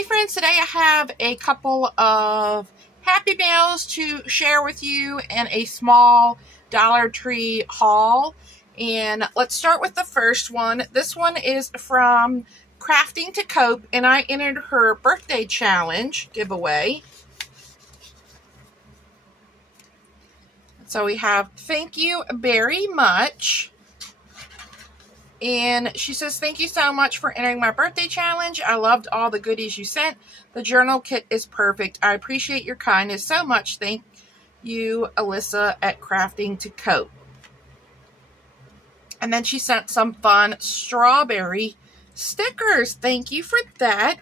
Hey friends, today I have a couple of Happy Meals to share with you and a small Dollar Tree haul. And let's start with the first one. This one is from Crafting to Cope, and I entered her birthday challenge giveaway. So we have thank you very much. And she says, thank you so much for entering my birthday challenge. I loved all the goodies you sent. The journal kit is perfect. I appreciate your kindness so much. Thank you, Alyssa at Crafting to Cope. And then she sent some fun strawberry stickers. Thank you for that.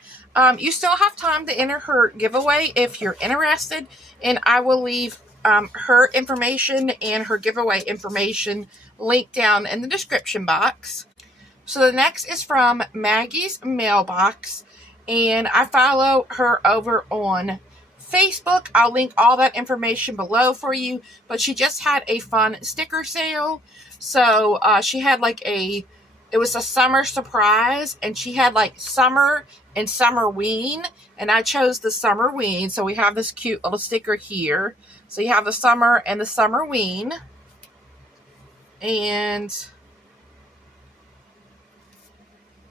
You still have time to enter her giveaway if you're interested. And I will leave her information and her giveaway information linked down in the description box. So the next is from Maggie's Mailbox, and I follow her over on Facebook. I'll link all that information below for you, but she just had a fun sticker sale. So she had it was a summer surprise, and she had like summer and Summerween, and I chose the Summerween. So we have this cute little sticker here. So you have the summer and the Summerween, and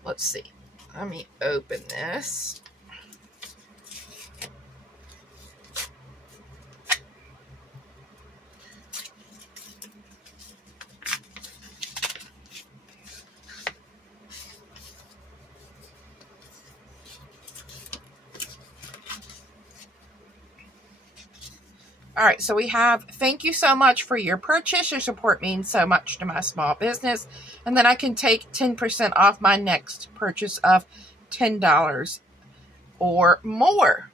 let's see. Let me open this. All right, so we have, thank you so much for your purchase. Your support means so much to my small business. And then I can take 10% off my next purchase of $10 or more.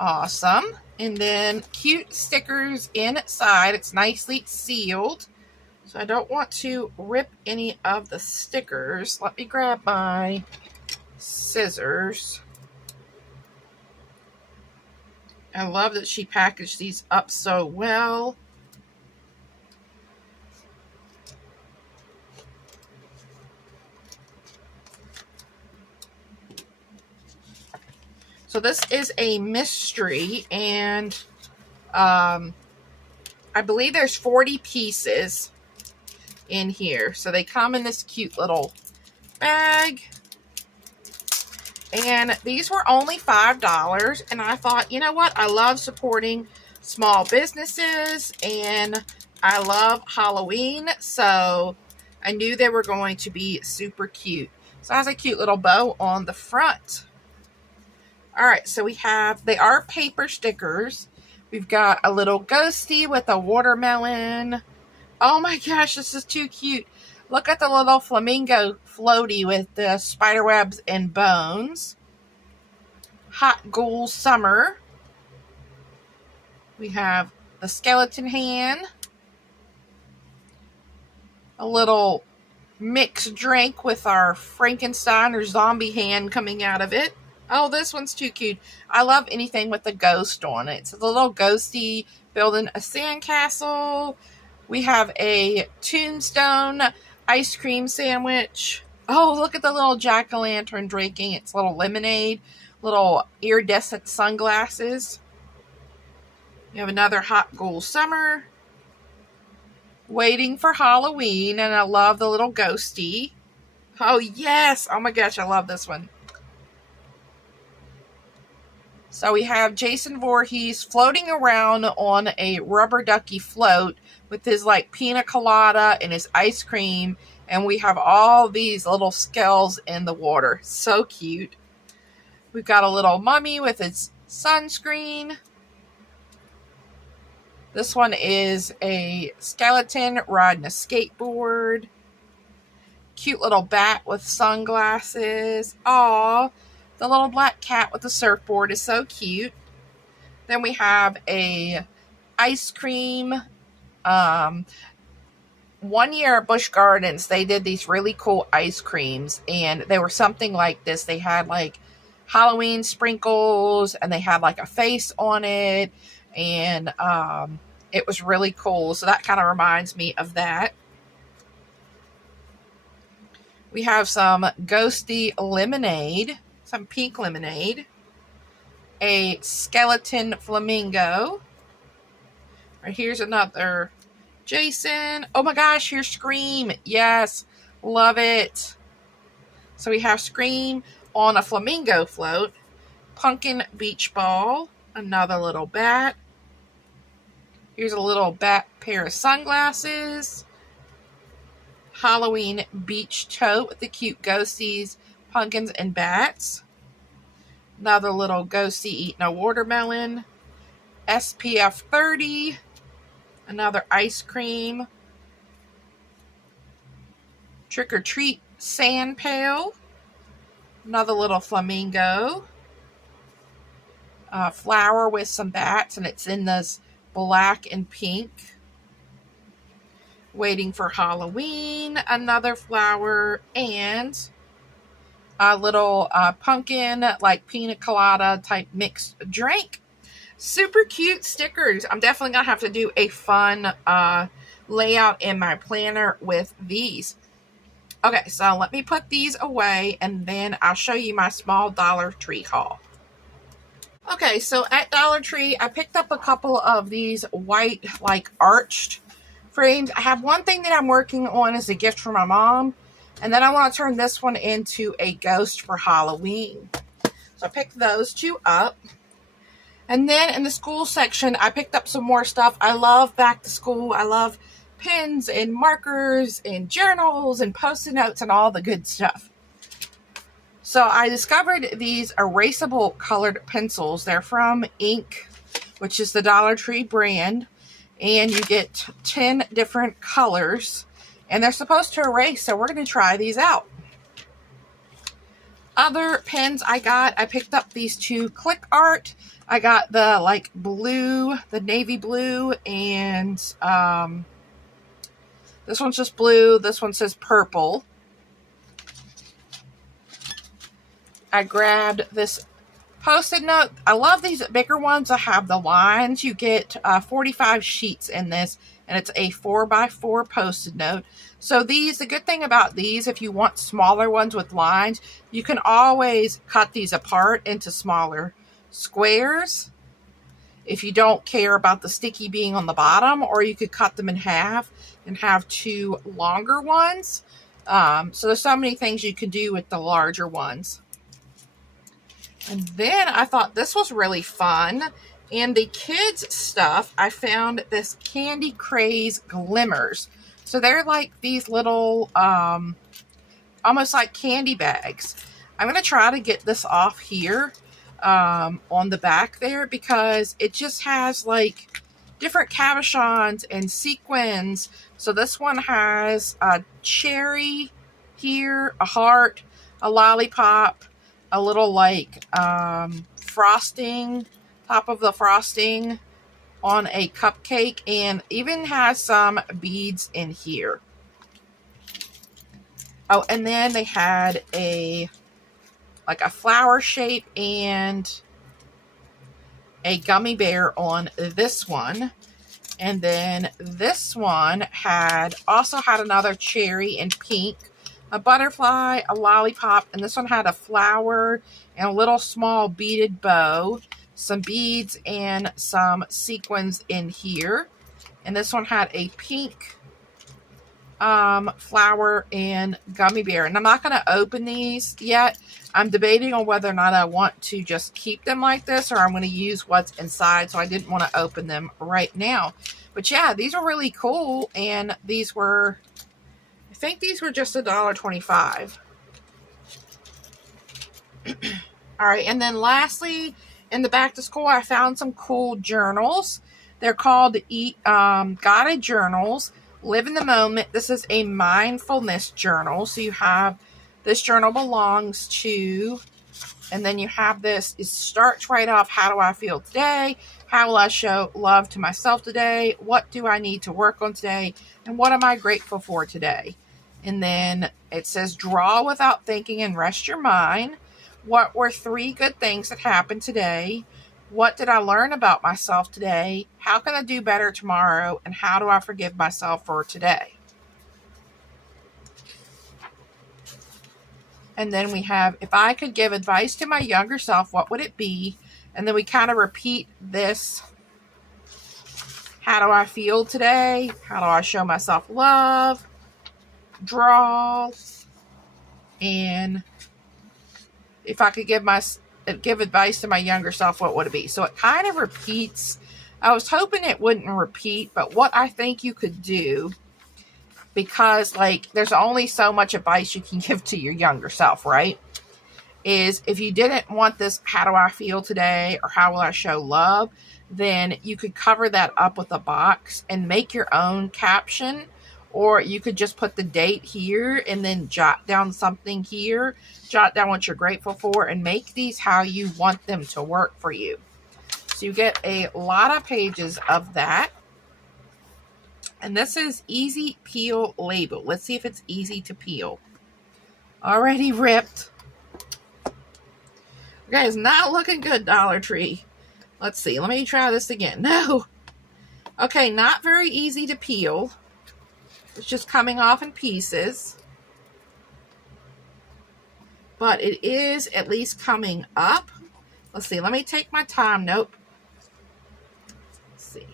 Awesome. And then cute stickers inside. It's nicely sealed. So I don't want to rip any of the stickers. Let me grab my scissors. I love that she packaged these up so well. So this is a mystery, and I believe there's 40 pieces in here. So they come in this cute little bag. And these were only $5, and I thought, you know what? I love supporting small businesses, and I love Halloween, so I knew they were going to be super cute. So it has a cute little bow on the front. All right, so they are paper stickers. We've got a little ghosty with a watermelon. Oh my gosh, this is too cute. Look at the little flamingo floaty with the spider webs and bones. Hot Ghoul Summer. We have the skeleton hand. A little mixed drink with our Frankenstein or zombie hand coming out of it. Oh, this one's too cute. I love anything with a ghost on it. It's a little ghosty building a sandcastle. We have a tombstone ice cream sandwich. Oh, look at the little jack-o'-lantern drinking its little lemonade. Little iridescent sunglasses. We have another Hot Ghoul Summer. Waiting for Halloween. And I love the little ghosty. Oh, yes. Oh, my gosh. I love this one. So we have Jason Voorhees floating around on a rubber ducky float with his pina colada and his ice cream. And we have all these little skulls in the water. So cute. We've got a little mummy with its sunscreen. This one is a skeleton riding a skateboard. Cute little bat with sunglasses. Aww. The little black cat with the surfboard is so cute. Then we have a ice cream. 1 year at Busch Gardens, they did these really cool ice creams, and they were something like this. They had Halloween sprinkles, and they had a face on it, and it was really cool. So that kind of reminds me of that. We have some ghosty lemonade. some pink lemonade, a skeleton flamingo. Right, here's another Jason. Oh my gosh, here's Scream. Yes, love it. So we have Scream on a flamingo float, pumpkin beach ball, another little bat. Here's a little bat pair of sunglasses, Halloween beach tote with the cute ghosties, pumpkins, and bats. Another little ghosty eating a watermelon, SPF 30, another ice cream, trick or treat sand pail, another little flamingo, flower with some bats, and it's in this black and pink. Waiting for Halloween, another flower, and a little pumpkin, like pina colada type mixed drink. Super cute stickers. I'm definitely going to have to do a fun layout in my planner with these. Okay, so let me put these away, and then I'll show you my small Dollar Tree haul. Okay, so at Dollar Tree, I picked up a couple of these white, like, arched frames. I have one thing that I'm working on as a gift for my mom, and then I want to turn this one into a ghost for Halloween. So I picked those two up. And then in the school section, I picked up some more stuff. I love back to school. I love pens and markers and journals and post-it notes and all the good stuff. So I discovered these erasable colored pencils. They're from Ink, which is the Dollar Tree brand. And you get 10 different colors. And they're supposed to erase, so we're going to try these out. Other pens I picked up these two Click Art. I got the like blue, the navy blue, and this one's just blue. This one says purple. I grabbed this Post-it note. I love these bigger ones that have the lines. You get 45 sheets in this, and it's a 4x4 Post-it note. So these, the good thing about these, if you want smaller ones with lines, you can always cut these apart into smaller squares if you don't care about the sticky being on the bottom, or you could cut them in half and have two longer ones. So there's so many things you can do with the larger ones. And then I thought this was really fun. And the kids stuff, I found this Candy Craze Glimmers. So they're like these little, almost like candy bags. I'm going to try to get this off here on the back there, because it just has like different cabochons and sequins. So this one has a cherry here, a heart, a lollipop, a little like frosting, top of the frosting on a cupcake, and even has some beads in here. Oh, and then they had a like a flower shape and a gummy bear on this one. And then this one also had another cherry and pink, a butterfly, a lollipop, and this one had a flower and a little small beaded bow, some beads, and some sequins in here. And this one had a pink flower and gummy bear. And I'm not going to open these yet. I'm debating on whether or not I want to just keep them like this, or I'm going to use what's inside, so I didn't want to open them right now. But yeah, these are really cool, and these were, I think these were just $1.25. All right, and then lastly, in the back to school, I found some cool journals. They're called Guided Journals. Live in the Moment. This is a mindfulness journal. So you have, this journal belongs to, and then you have this, it starts right off, how do I feel today? How will I show love to myself today? What do I need to work on today? And what am I grateful for today? And then it says, draw without thinking and rest your mind. What were 3 good things that happened today? What did I learn about myself today? How can I do better tomorrow? And how do I forgive myself for today? And then we have, if I could give advice to my younger self, what would it be? And then we kind of repeat this. How do I feel today? How do I show myself love? Draw. And if I could give advice to my younger self, what would it be? So it kind of repeats. I was hoping it wouldn't repeat, but what I think you could do, because like there's only so much advice you can give to your younger self, right? Is if you didn't want this, how do I feel today, or how will I show love, then you could cover that up with a box and make your own caption. Or you could just put the date here and then jot down something here, jot down what you're grateful for, and make these how you want them to work for you. So you get a lot of pages of that. And this is easy peel label. Let's see if it's easy to peel. Already ripped. Okay, it's not looking good, Dollar Tree. Let's see. Let me try this again. No. Okay, not very easy to peel. It's just coming off in pieces. But it is at least coming up. Let's see. Let me take my time. Nope. Let's see.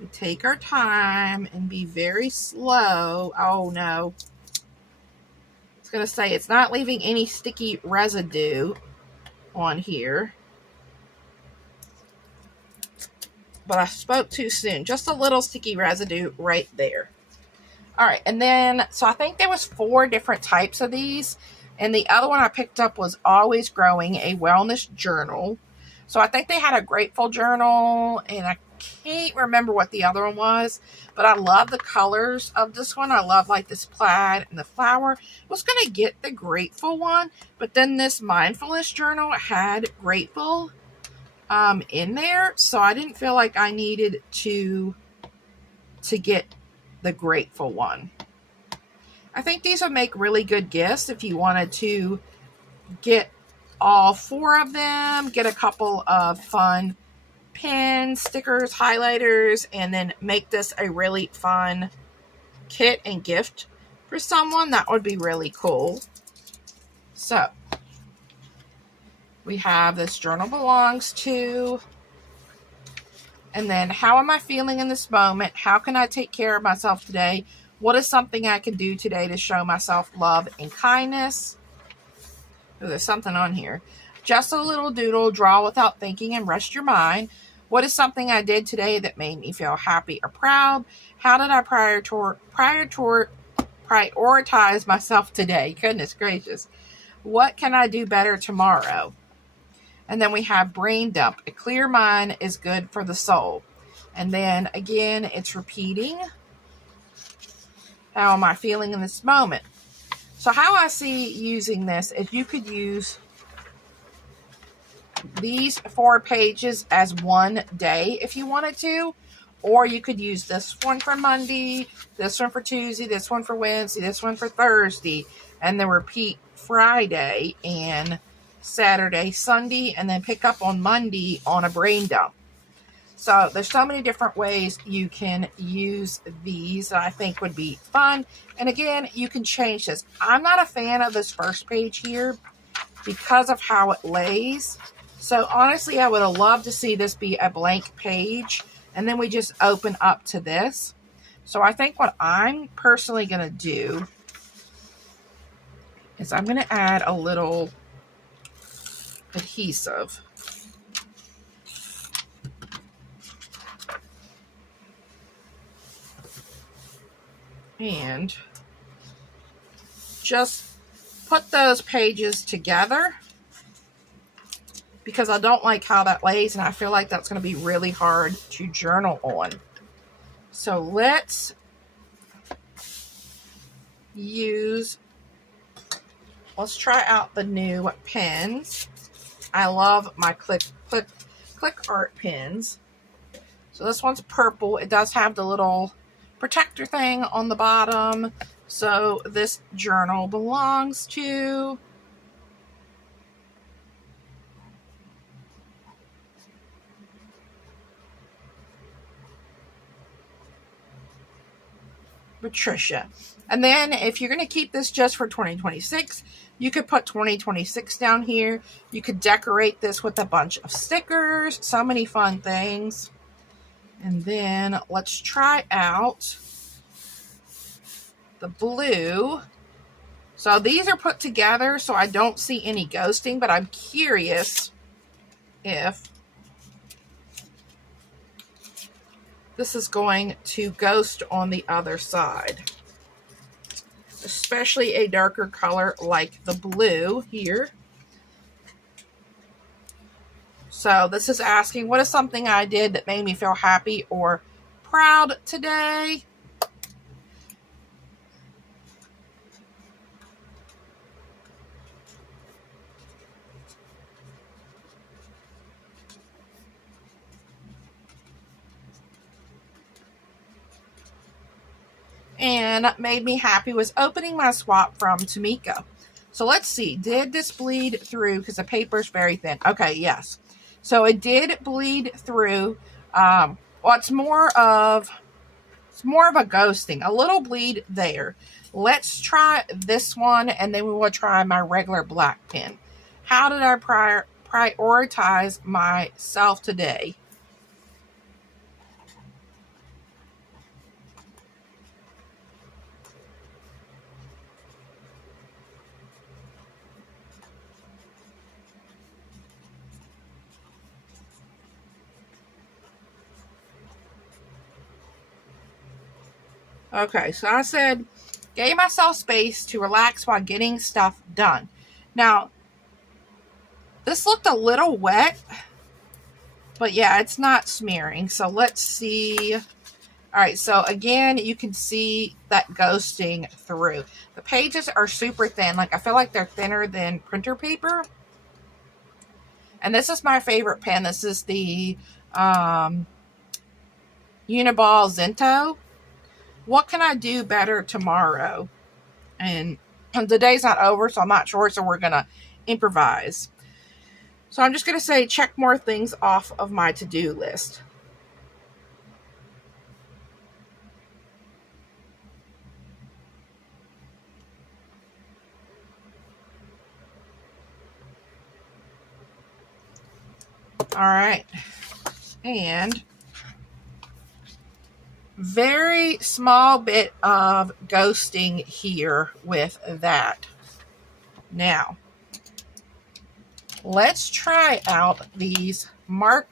We take our time and be very slow. Oh, no. It's going to say it's not leaving any sticky residue on here. But I spoke too soon. Just a little sticky residue right there. All right, and then, so I think there was 4 different types of these. And the other one I picked up was Always Growing, a wellness journal. So I think they had a grateful journal, and I can't remember what the other one was. But I love the colors of this one. I love like this plaid and the flower. I was going to get the grateful one, but then this mindfulness journal had grateful in there, so I didn't feel like I needed to get the grateful one. I think these would make really good gifts if you wanted to get all 4 of them, get a couple of fun pins, stickers, highlighters, and then make this a really fun kit and gift for someone. That would be really cool. So we have This Journal Belongs To. And then, how am I feeling in this moment? How can I take care of myself today? What is something I can do today to show myself love and kindness? Oh, there's something on here. Just a little doodle, draw without thinking and rest your mind. What is something I did today that made me feel happy or proud? How did I prioritize myself today? Goodness gracious. What can I do better tomorrow? And then we have Brain Dump. A clear mind is good for the soul. And then again, it's repeating. How am I feeling in this moment? So how I see using this is you could use these 4 pages as one day if you wanted to. Or you could use this one for Monday, this one for Tuesday, this one for Wednesday, this one for Thursday, and then repeat Friday and Saturday, Sunday, and then pick up on Monday on a brain dump. So there's so many different ways you can use these that I think would be fun. And again, you can change this. I'm not a fan of this first page here because of how it lays. So honestly, I would have loved to see this be a blank page, and then we just open up to this. So I think what I'm personally going to do is I'm going to add a little adhesive. And just put those pages together because I don't like how that lays, and I feel like that's going to be really hard to journal on. So let's try out the new pens. I love my click art pens. So this one's purple. It does have the little protector thing on the bottom. So this journal belongs to. Patricia. And then if you're going to keep this just for 2026, you could put 2026 down here. You could decorate this with a bunch of stickers. So many fun things. And then let's try out the blue. So these are put together, so I don't see any ghosting, but I'm curious if this is going to ghost on the other side. Especially a darker color like the blue here. So this is asking, what is something I did that made me feel happy or proud today? And made me happy was opening my swap from Tamika. So let's see, did this bleed through? Because the paper is very thin. Okay, yes. So it did bleed through. Well, it's more of a ghosting, a little bleed there. Let's try this one, and then we will try my regular black pen. How did I prioritize myself today? Okay, so I said, gave myself space to relax while getting stuff done. Now, this looked a little wet, but yeah, it's not smearing. So let's see. All right, so again, you can see that ghosting through. The pages are super thin. Like, I feel like they're thinner than printer paper. And this is my favorite pen. This is the Uniball Zinto. What can I do better tomorrow? And the day's not over, so I'm not sure. So we're going to improvise. So I'm just going to say check more things off of my to-do list. All right. And very small bit of ghosting here with that. Now, let's try out these colored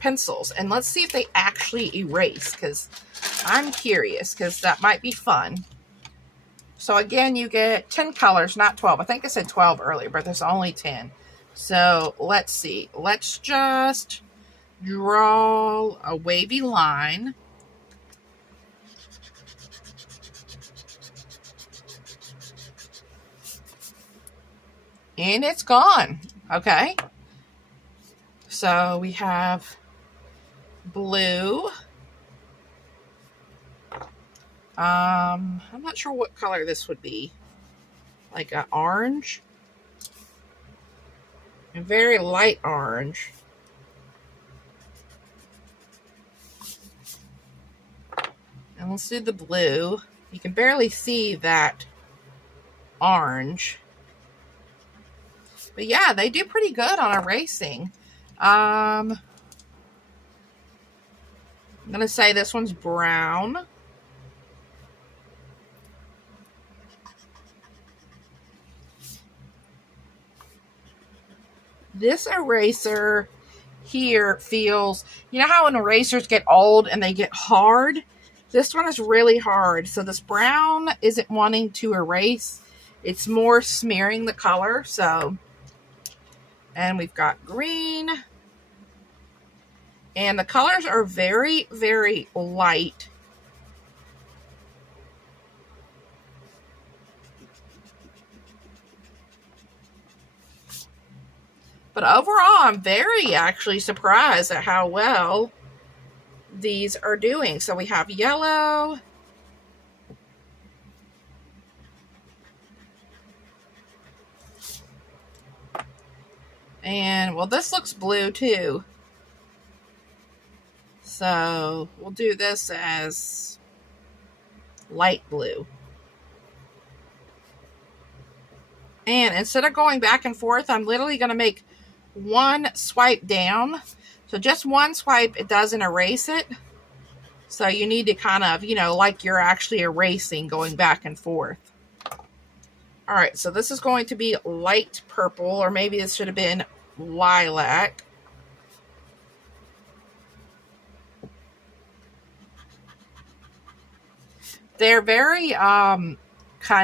pencils, and let's see if they actually erase, because I'm curious, because that might be fun. So again, you get 10 colors, not 12. I think I said 12 earlier, but there's only 10. So let's see. Let's just draw a wavy line. And it's gone. Okay. So we have blue. I'm not sure what color this would be. Like an orange. A very light orange. And let's do the blue. You can barely see that orange. But yeah, they do pretty good on erasing. I'm going to say this one's brown. This eraser here feels, you know how when erasers get old and they get hard? This one is really hard. So this brown isn't wanting to erase. It's more smearing the color. So, and we've got green. And the colors are very, very light. But overall, I'm very actually surprised at how well these are doing. So we have yellow. And, well, this looks blue too. So So we'll do this as light blue. And instead of going back and forth, I'm literally going to make one swipe down. So just one swipe, it doesn't erase it. So you need to kind of, you know, like you're actually erasing, going back and forth. All right, so this is going to be light purple, or maybe this should have been lilac. They're very kind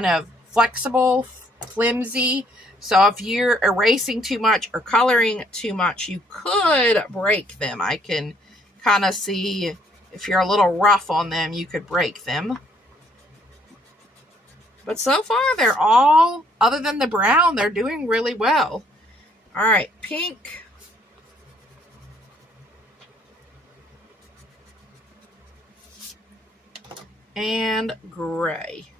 of flexible, flimsy. So if you're erasing too much or coloring too much, you could break them. I can kind of see if you're a little rough on them, you could break them. But so far, they're all, other than the brown, they're doing really well. All right, pink. And gray.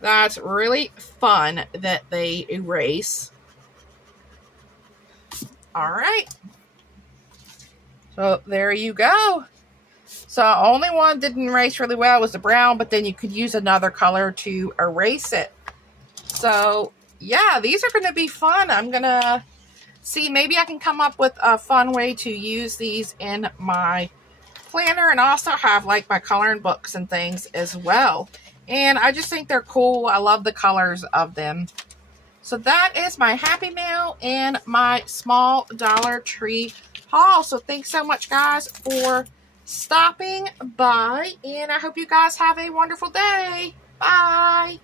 That's really fun that they erase. All right. So there you go. So only one didn't erase really well was the brown, but then you could use another color to erase it. So yeah, these are going to be fun. I'm going to see, maybe I can come up with a fun way to use these in my planner, and also have like my coloring books and things as well. And I just think they're cool. I love the colors of them. So that is my Happy Mail and my small Dollar Tree haul. So thanks so much, guys, for stopping by, and I hope you guys have a wonderful day. Bye.